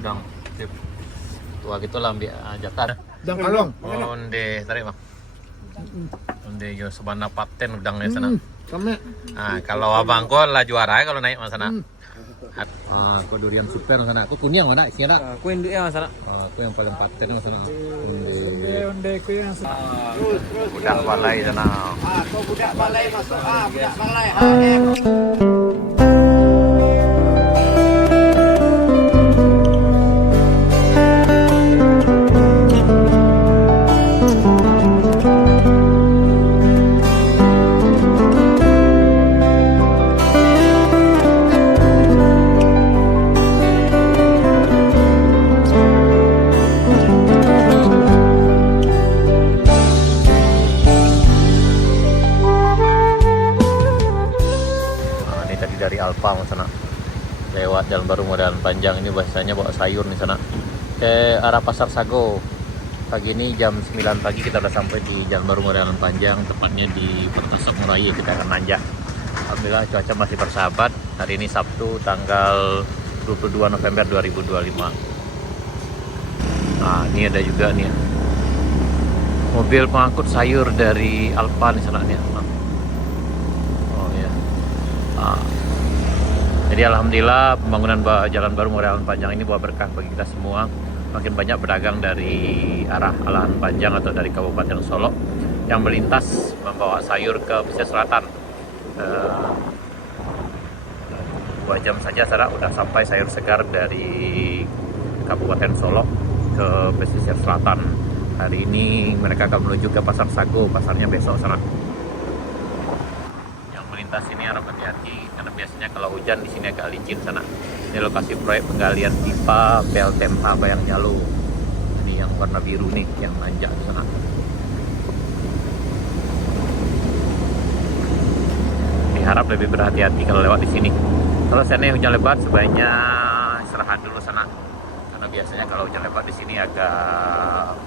udang. Sip. Tua gitulah ambil jatah. Udang kalong. Onde tarik bang. Onde yo sebana paten udangnya sana. Kami. Nah, kalau abang ko lah juara kalau naik mas sana. Aku durian super sana. Aku kuning mana isinya dak? Aku induk ya sana. Aku yang paling paten mas sana. Onde ku yang Budak balai sana. Kau budak balai masuk. Budak balai. Dari Alfa sana lewat jalan baru modal panjang ini biasanya bawa sayur nih sana ke arah Pasar Sago. Pagi ini jam 9 pagi kita udah sampai di jalan baru modal panjang, tepatnya di Pertasok Merayu. Kita akan nanjak. Alhamdulillah cuaca masih bersahabat. Hari ini Sabtu tanggal 22 November 2025. Nah ini ada juga nih mobil pengangkut sayur dari Alfa nih sana nih. Oh ya. Jadi alhamdulillah pembangunan jalan baru Morealan Panjang ini bawa berkah bagi kita semua. Makin banyak pedagang dari arah Alaan Panjang atau dari Kabupaten Solok yang melintas membawa sayur ke pesisir selatan. 2 jam saja udah sampai sayur segar dari Kabupaten Solok ke pesisir selatan. Hari ini mereka akan menuju ke Pasar Sago, pasarnya besok sana. Melintas ini harap hati-hati karena biasanya kalau hujan di sini agak licin sana. Ini lokasi proyek penggalian pipa PLTMH Bayang Jalu. Ini yang warna biru nih yang nanjak di sana. Diharap lebih berhati-hati kalau lewat di sini. Kalau seandainya hujan lebat sebaiknya istirahat dulu sana. Karena biasanya kalau hujan lebat di sini agak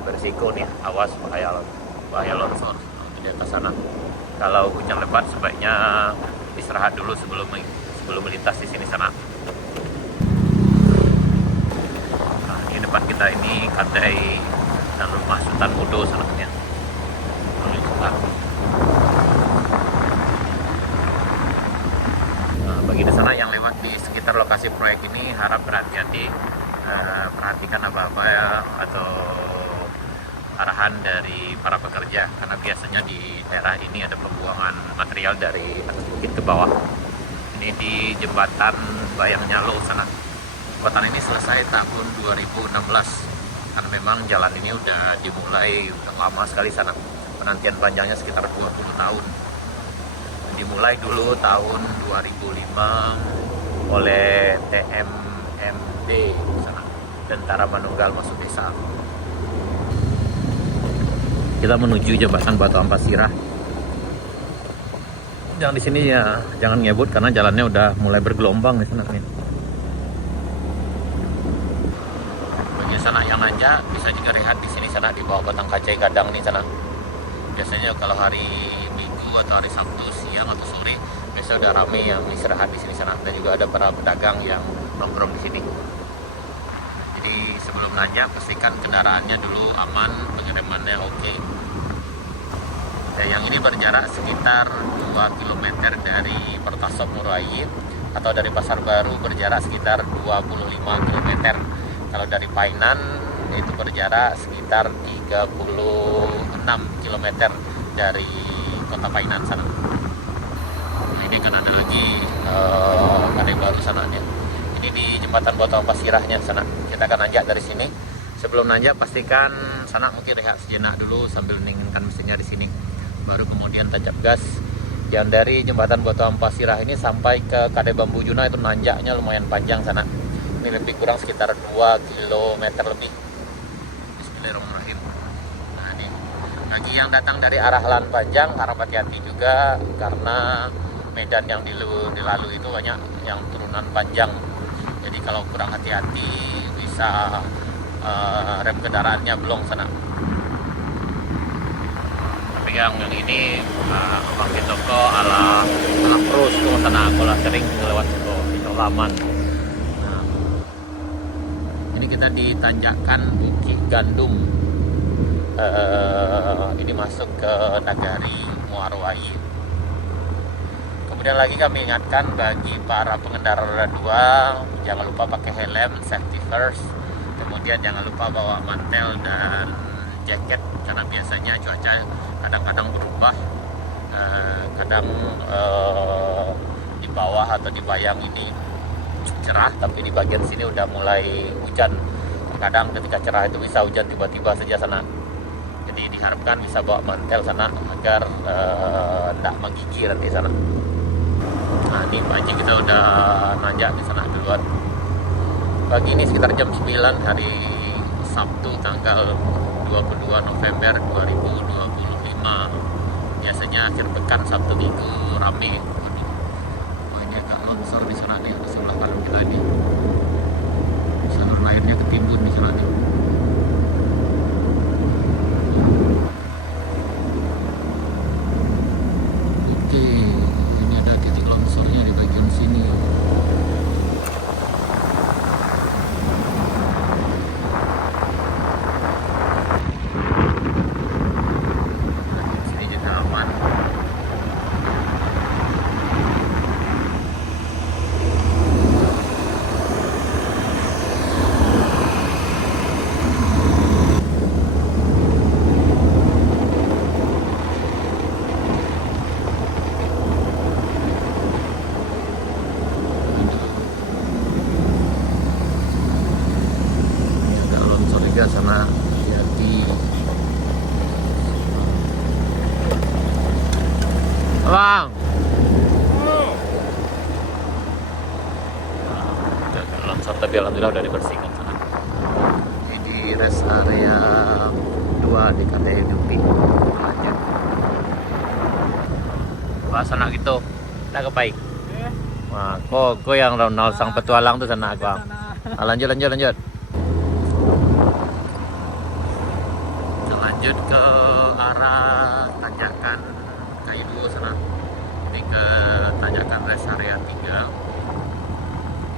berisiko nih, awas bahaya longsor di atas sana. Kalau hujan lebat sebaiknya istirahat dulu sebelum melintas di sini sana. Nah, di depan kita ini Kadai dan rumah Sultan Mudo sananya. Nah, bagi di sana yang lewat di sekitar lokasi proyek ini harap berhati-hati, perhatikan apa-apa ya, atau arahan dari para pekerja karena biasanya di daerah ini ada pembuangan material dari atas bukit ke bawah. Ini di jembatan Bayang Nyalo sana. Jembatan ini selesai tahun 2016 karena memang jalan ini udah dimulai udah lama sekali sana. Penantian panjangnya sekitar 20 tahun. Dimulai dulu tahun 2005 oleh TMMD sana, Tentara Manunggal Masuk Desa. Kita menuju jembatan Batu Ampas Sirah. Jangan di sini ya, jangan ngebut karena jalannya udah mulai bergelombang di sana nih. Bagi sana yang nanjak bisa juga rehat di sini sana di bawah batang kacai gadang nih sana. Biasanya kalau hari Minggu atau hari Sabtu siang atau sore biasanya udah rame yang istirahat di sini sana. Dan juga ada para pedagang yang nongkrong di sini. Jadi sebelum nanjak pastikan kendaraannya dulu aman, pengeremannya oke. Yang ini berjarak sekitar 2 km dari Pertasok Merayu, atau dari Pasar Baru berjarak sekitar 25 km. Kalau dari Painan itu berjarak sekitar 36 km dari kota Painan sana. Nah, ini kan ada lagi Kadai Baru sana nih. Ini di jembatan Batu Ampas Sirahnya sana. Kita akan nanjak dari sini. Sebelum nanjak pastikan sana mungkin rehat sejenak dulu sambil mendinginkan mesinnya di sini. Baru kemudian tancap gas. Yang dari jembatan Batu Ampas Sirah ini sampai ke Kadai Bambu Juna itu nanjaknya lumayan panjang sana. Ini lebih kurang sekitar 2 km lebih. Bismillahirrahmanirrahim. Nah, ini bagi yang datang dari arah Alaan Panjang harap hati-hati juga karena medan yang dilalui itu banyak yang turunan panjang. Jadi kalau kurang hati-hati bisa rem kendaraannya belum sana. Tapi yang ini Bang di toko ala Pros tuh sana, aku lah sering lewat toko itu laman. Nah, ini kita di tanjakan Bukit Gandum. Ini masuk ke Nagari Muarwai. Kemudian lagi kami ingatkan bagi para pengendara roda 2, jangan lupa pakai helm, safety first. Kemudian jangan lupa bawa mantel dan jaket karena biasanya cuaca kadang-kadang berubah. Kadang di bawah atau di bayang ini cerah, tapi di bagian sini udah mulai hujan. Kadang ketika cerah itu bisa hujan tiba-tiba saja sana. Jadi diharapkan bisa bawa mantel sana agar tidak menggigil di sana. Nah, ini pagi kita udah nanjak di sana duluan. Pagi ini sekitar jam 9 hari Sabtu tanggal 22 November 2025. Biasanya akhir pekan Sabtu Minggu rame. Wah, ini agak longsor di sana nih, di sebelah kanan kita ini. Salur airnya ketimbun di sana nih. Oke, ini ada titik longsornya di bagian sini. Bagian sini juga aman. Ada longsor juga sana, hati-hati. Bang. Agak longsor tapi alhamdulillah udah dibersihkan sana. Ini di rest area 2 di KTI Jupi. Lanjut. Wah, sana gitu. Nak baik. Wah, kok yang Ronald sang petualang tuh sana aku. Lanjut. Kita lanjut ke arah tanjakan Kaidu sana. Ini ke tanjakan rest area 3.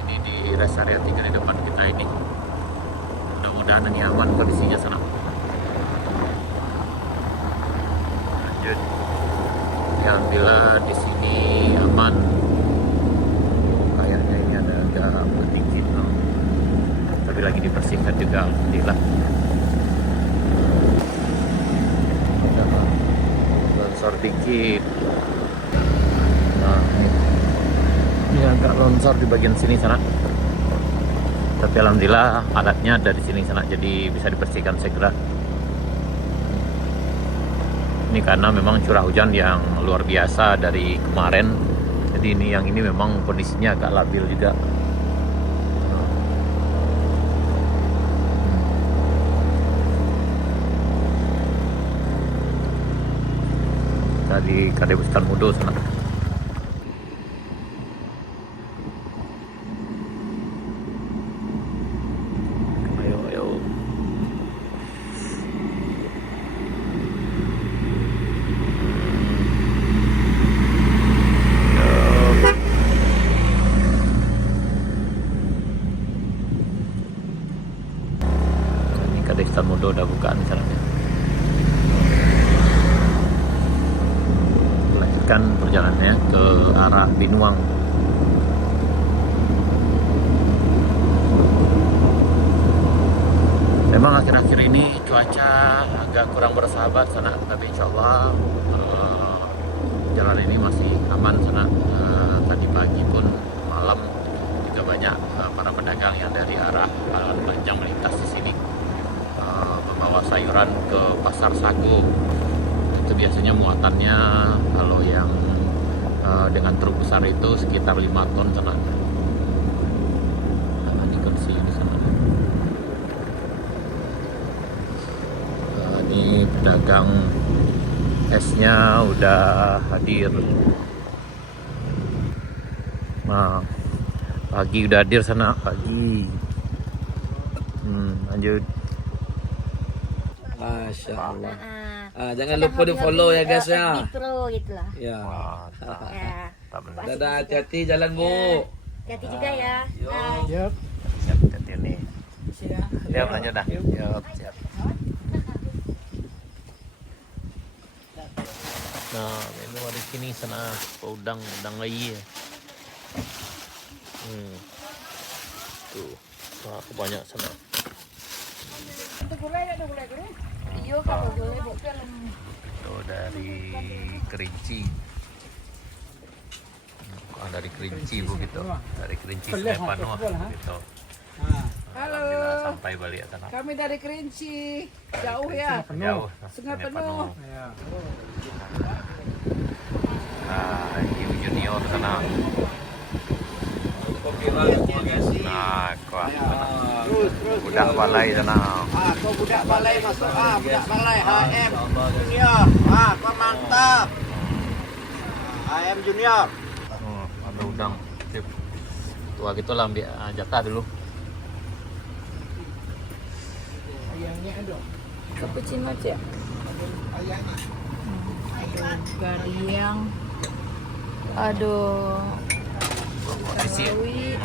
Ini di rest area 3 di depan kita ini. Mudah-mudahan ini aman kondisinya sana. Lanjut. Alhamdulillah di sini aman. Kayaknya ini ada agak sedikit, no? Tapi lagi dibersihkan juga, alhamdulillah. Longsor dikit. Nah, ini agak longsor di bagian sini sana. Tapi alhamdulillah alatnya ada di sini sana, jadi bisa dibersihkan segera. Ini karena memang curah hujan yang luar biasa dari kemarin. Jadi yang ini memang kondisinya agak labil juga. Tadi Kade Bustan Mudo sana. Ayo. Ini Kade Bustan Mudo udah bukaan di sana. Lanjutkan perjalanannya ke arah Binuang. Memang akhir-akhir ini cuaca agak kurang bersahabat sana, tapi insya Allah jalan ini masih aman sana. Tadi pagi pun malam juga banyak para pedagang yang dari arah Panjang melintas di sini membawa sayuran ke Pasar Sago. Itu biasanya muatannya kalau yang dengan truk besar itu sekitar 5 ton sana. Nah, ini kondisi di sana. Ini pedagang esnya udah hadir. Nah, pagi udah hadir sana pagi. Lanjut. Masya Allah. Jangan Sedang lupa di follow ya guys ya. FB Pro gitu lah. Ya. Ya. Dadah, hati-hati jalan Bu. Hati-hati juga ya. Yo. Bye. Yap. Siap, hati-hati nih. Siap. Siap lanjut dah. Siap, siap. Nah, menu ada sini sana udang lagi ya. Tuh, wah, banyak sana. Iya kalau boleh buat film. Tuh dari Kerinci. Dari Kerinci begitu. Dari Kerinci Sungai Panuh gitu. Alhamdulillah sampai balik ke sana. Kami dari Kerinci, jauh ya. Jauh. Sungai Penuh. Nah, Hiu Junior sana. Nah, kuah. Budak balai sana. Kau budak balai masuk budak balai HM Junior. Kau mantap. HM Junior. Ada udang. Sip. Tua gitu lah ambil jatah dulu. Cappuccino ya. Gariang. Aduh. Isi. Lawi.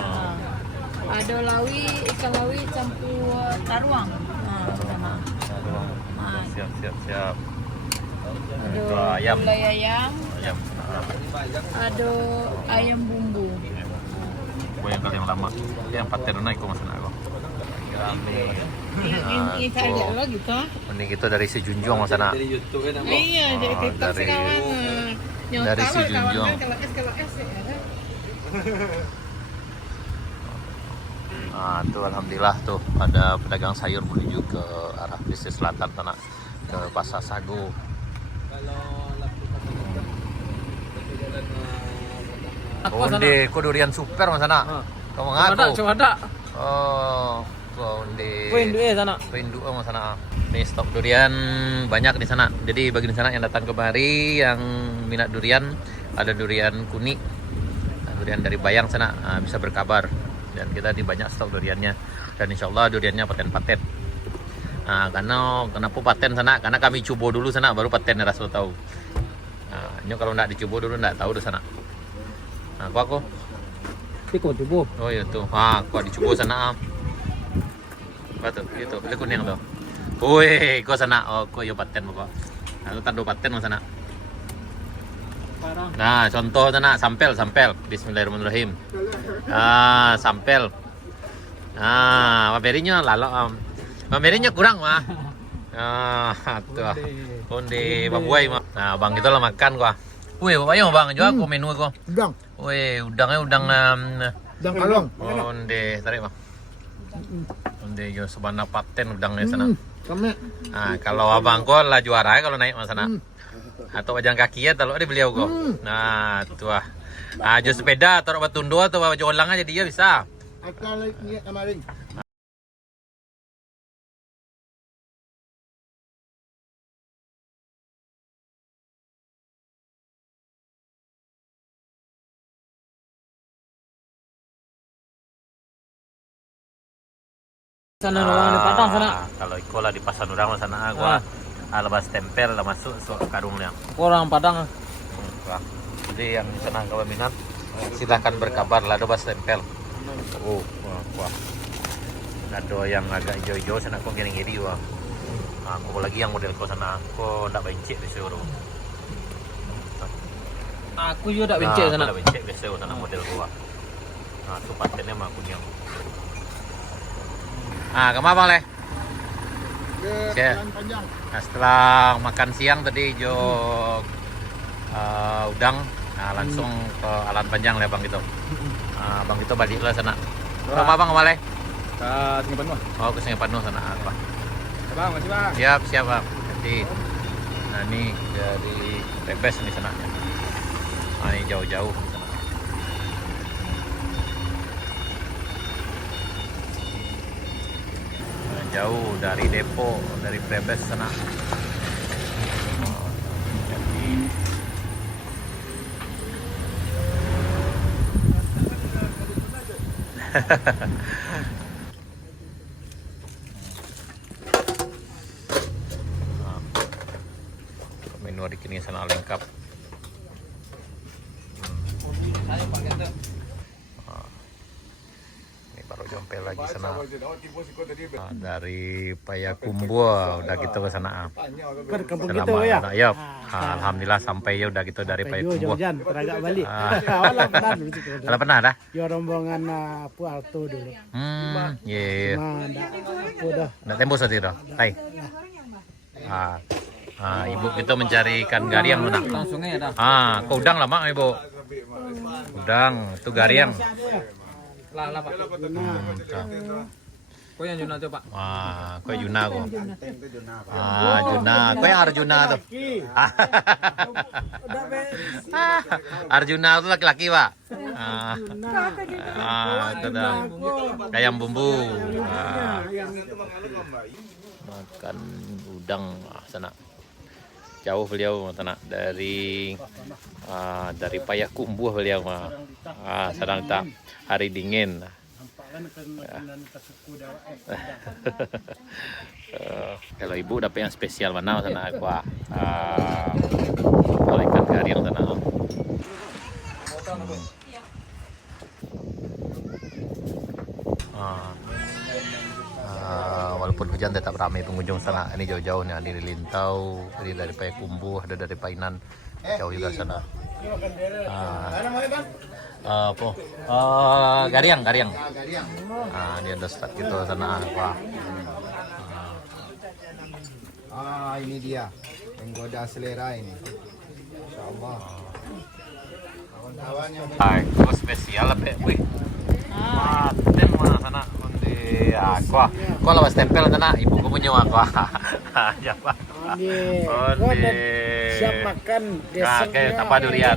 Ada lawi, ikan lawi campur taruang. Sama. Siap. Ada Itu ayam. gulai ayam. Ayam. Ada ayam bumbu. Yang kali yang lama. Yang paten naik kok masalah aku. Ini saja lo gitu. Ini kita dari Sejunjung masalah. Iya, jadi TikTok dari- sekarang. dari si Junjung. Kalau es ya. Nah, tuh alhamdulillah tuh ada pedagang sayur menuju ke arah pesisir selatan sana ke Pasar Sago. Onde ko durian super mas anak. Kamu ngaku? Coba ada. Oh, onde. Sana. Rindu mas anak. Nih stok durian banyak di sana. Jadi bagi di sana yang datang kemari yang minat durian, ada durian kuning, durian dari Bayang sana bisa berkabar. Dan kita di banyak stok duriannya. Dan insya Allah duriannya paten-paten. Nah, karena kenapa paten sana? Karena kami coba dulu sana baru paten rasa tahu. Nah, ini kalau nggak dicoba dulu nggak tahu di sana. Nah, aku. Pikun tubuh. Oh iya tuh. Kok dicoba sana. Apa tuh? Itu, beli kuning tuh. Woi, kok sana? Oh, kok yo paten kok. Nah, itu tanda paten sana. Nah, contoh sana sampel. Bismillahirrahmanirrahim. Sampel. Maberinya lalu maberinya kurang mah. Tuh. Onde babuai mah. Nah, Bang itu lah makan gua. Wih, bapaknya Bang, jual aku menu aku. Udang. Wih, udangnya udang Udang kalong. onde, tarik Bang. Onde yo sebana paten udangnya sana. Kami. Nah, kalau abang gua lah juara kalau naik mas sana. Atau wajang kaki ya taruh di beliau kok. Nah, tuh. Jual sepeda taruh batundo atau bawa jolang aja dia bisa. Akan ni kemarin. Sana ruangan di Padang sana. Kalau ikolah di pasar udang sana gua lepas tempel lah masuk karungnya. Orang Padang. Jadi yang di sana kalau minat silahkan berkabar lah lepas tempel. Wah. Ada yang agak hijau-hijau sana kok gini-gini wah. Aku lagi yang model kau sana kok ndak bencik di showroom. Aku juga tak bencik sana. Ndak bencik di showroom sana model gua. Nah, tu patennya mah kunyang. Kemana bang leh? Ke Cek. Jalan Panjang. Nah, setelah makan siang tadi jog udang, langsung ke Alan Panjang lah bang gitu. Bang itu balik lah sana. Rumah bang kemana leh? Ke Sungai Penuh. Oh ke Sungai Panuh sana apa? Bang, masih bang. Siap bang. Jadi, nah ini dari Rebes di sana. Ini jauh-jauh. Jauh dari depo dari Brebes sana. Menu hari ini sana lengkap. Ini baru sampai lagi sana. Dari Payakumbuh udah gitu ke sana. Kan kampung kita Selamat ya. ya. Alhamdulillah sampai ya udah gitu dari Payakumbuh. Jauh-jauh teragak balik. Awalnya pernah dulu situ. Kalau pernah dah? Ya rombongan Pualto dulu. Iya. Nah, enggak udah. Nggak tembus tadi dah. Hai. Ibu kita mencari ikan gariang mana? Langsungnya dah. Kau udang lah mak ibu. Udang, itu gariang. Lah Pak. Kau yang Juna coba. Kau Yuna kau. Juna. Kau yang Arjuna tuh. Arjuna itu laki-laki pak. Itu dah. Kayak bumbu. Makan udang sana. Jauh beliau sana dari Payakumbuh beliau sedang tak hari dingin. Kalau ibu dapat yang spesial mana sana aku kalau ikan gariang sana. Walaupun hujan tetap ramai pengunjung sana. Ini jauh-jauh nih, ada dari Lintau, ini dari Payakumbuh, ada dari Painan, jauh juga sana. Gariang. Dia ada start gitu sana. Wah. Ini dia penggoda selera ini. Insyaallah. Kawan-kawannya Itu spesial apa? Wih. Maten mah sana. Kau lawas tempel sana, ibu kamu nyawa kau. Siap makan. Kakek tanpa durian.